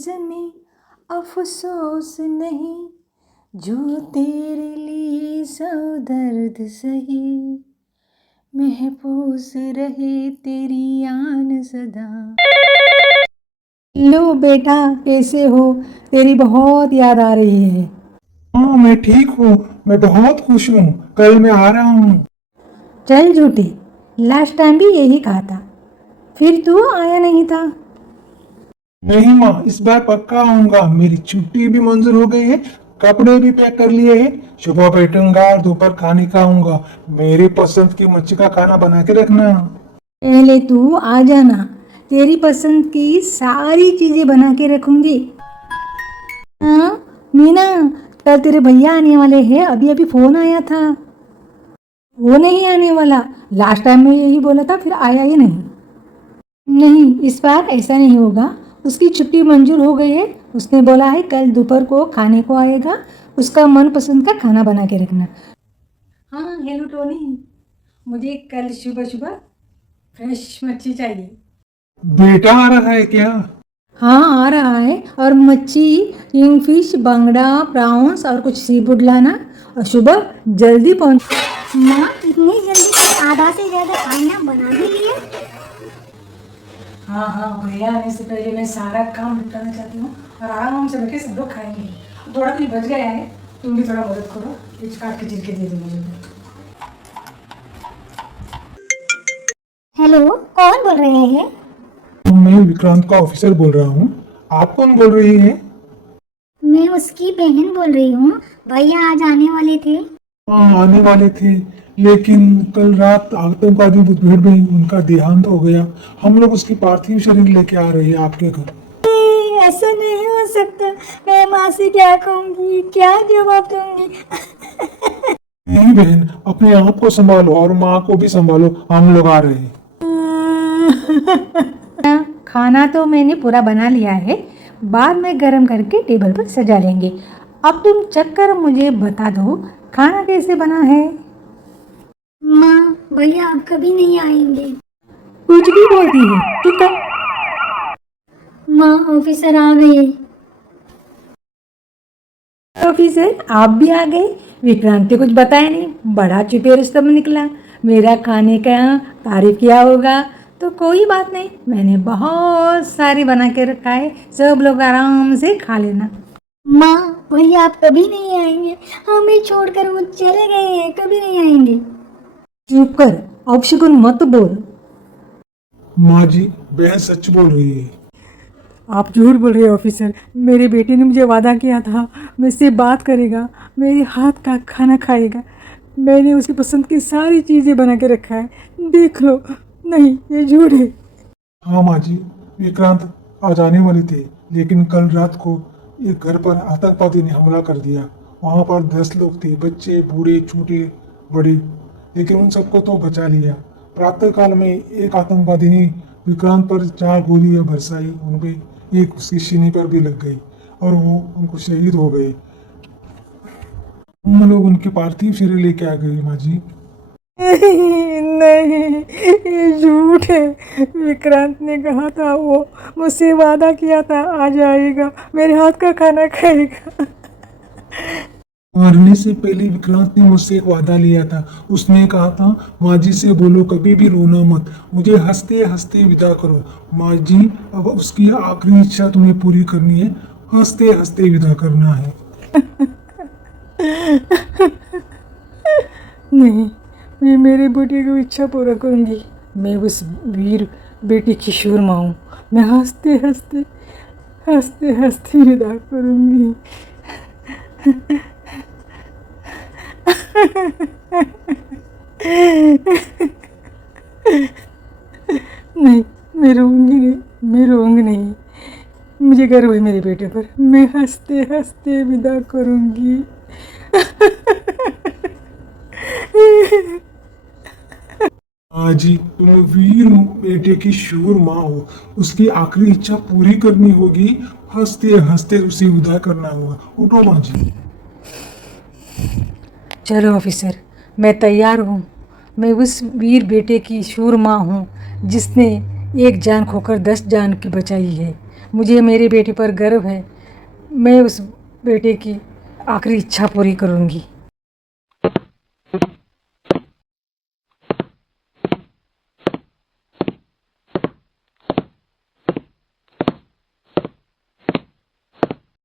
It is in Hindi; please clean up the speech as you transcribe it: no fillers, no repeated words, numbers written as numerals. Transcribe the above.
में अफसोस नहीं, जो तेरे लिए सौ दर्द सही, महफूज रहे तेरी आन सदा। लो बेटा, कैसे हो? तेरी बहुत याद आ रही है। हाँ, मैं ठीक हूँ। मैं बहुत खुश हूँ। कल मैं आ रहा हूँ। चल झूठी, लास्ट टाइम भी यही कहा था, फिर तू आया नहीं था। नहीं माँ, इस बार पक्का आऊंगा। मेरी छुट्टी भी मंजूर हो गई है, कपड़े भी पैक कर लिए हैं। सुबह बैठूंगा और दोपहर खाने खाऊंगा। मेरी पसंद की मच्छी का खाना बना के रखना। पहले तू आ जाना, तेरी पसंद की सारी चीजें बना के रखूंगी। हाँ मीना, कल तेरे भैया आने वाले हैं, अभी अभी फोन आया था। वो नहीं आने वाला, लास्ट टाइम में यही बोला था, फिर आया ही नहीं। नहीं, इस बार ऐसा नहीं होगा। उसकी छुट्टी मंजूर हो गई है। उसने बोला है कल दोपहर को खाने को आएगा, उसका मनपसंद का खाना बना के रखना। हाँ हेलो टोनी, मुझे कल सुबह सुबह फ्रेश मच्छी चाहिए। बेटा आ रहा है क्या? हाँ आ रहा है, और मच्छी, किंगफिश, बांगड़ा, प्राउंस और कुछ सी फूड लाना, और सुबह जल्दी पहुँच। माँ इतनी जल्दी आधा से ज्यादा खाना बना भी लिया? हाँ हाँ, भैया आने से पहले मैं सारा काम निपटाना चाहती हूँ और आराम से बैठे सब लोग खाएंगे। थोड़ा भी बच गया है, तुम भी थोड़ा मदद करो, कुछ काट के छिल के दे दो मुझे। हेलो, कौन बोल रहे हैं? मैं विक्रांत का ऑफिसर बोल रहा हूँ। आप कौन बोल रही है? मैं उसकी बहन बोल रही हूँ। भैया आज आने वाले थे। हाँ, आने वाले थे, लेकिन कल रात आतंकवादी मुठभेड़ में उनका देहांत हो गया। हम लोग उसकी पार्थिव शरीर लेके आ रहे हैं आपके घर। ऐसा नहीं हो सकता। मैं माँ से क्या कहूँगी, क्या जवाब दूंगी? नहीं बहन, अपने आप को संभालो और माँ को भी संभालो। हम लोग आ रहे हैं। खाना तो मैंने पूरा बना लिया है, बाद में गरम करके टेबल पर सजा लेंगे। अब तुम चेक कर मुझे बता दो खाना कैसे बना है। माँ, भैया अब कभी नहीं आएंगे। कुछ भी बोलती है, चुप कर। माँ, ऑफिसर आ गए। ऑफिसर आप भी आ गए? विक्रांत ने कुछ बताया नहीं, बड़ा चुपे रुस्तम निकला। मेरा खाने का तारीफ किया होगा तो कोई बात नहीं, मैंने बहुत सारी बना के रखा है, सब लोग आराम से खा लेना। माँ, भैया आप कभी नहीं आएंगे। हमें छोड़कर वो चले गए हैं, कभी नहीं आएंगे। चुप कर, अपशकुन मत बोल। माँ जी, बहन सच बोल रही है। आप झूठ बोल रहे हैं ऑफिसर। मेरे बेटे ने मुझे वादा किया था मुझसे बात करेगा, मेरे हाथ का खाना खाएगा। मैंने उसकी पसंद की सारी चीज़ें बना के रखा है, देख लो। नहीं, ये झूठ है। हाँ माँ जी, विक्रांत आज आने वाले थे, लेकिन कल रात को एक घर पर आतंकवादी ने हमला कर दिया। वहाँ पर 10 लोग थे, बच्चे, बूढ़े, छोटे, बड़े, लेकिन उन सबको तो बचा लिया। प्रातः काल में एक आतंकवादी ने विक्रांत पर 4 गोलियां बरसाई। उनपे एक उसकी सीने पर भी लग गई और वो उनको शहीद हो गए। हम लोग उनके पार्थिव शरीर लेके आ गए माँ जी। नहीं, ये झूठ है। विक्रांत ने कहा था वो मुझसे वादा किया था आ जाएगा, मेरे हाथ का खाना खाएगा। मरने से पहले विक्रांत ने मुझसे एक वादा लिया था। उसने कहा था, माँ जी से बोलो कभी भी रोना मत, मुझे हंसते हंसते विदा करो। माँ जी, अब उसकी आखिरी इच्छा तुम्हें पूरी करनी है, हंसते हंसते विदा करना है। नहीं, मैं मेरे बेटे की इच्छा पूरा करूंगी। मैं उस वीर बेटी की शूरमा हूँ। मैं हंसते हंसते हंसते हंसते विदा करूंगी। नहीं, मैं रोऊंगी नहीं, मैं रोऊंगी नहीं। मुझे गर्व है मेरे बेटे पर, मैं हंसते हंसते विदा करूंगी। माँ जी, तुम वीर बेटे की शूर माँ हो, उसकी आखिरी इच्छा पूरी करनी होगी, हंसते हंसते उसे विदा करना होगा। उठो माँ जी। चलो ऑफिसर, मैं तैयार हूँ। मैं उस वीर बेटे की शूर माँ हूँ जिसने एक जान खोकर 10 जान की बचाई है। मुझे मेरे बेटे पर गर्व है। मैं उस बेटे की आखिरी इच्छा पूरी करूँगी।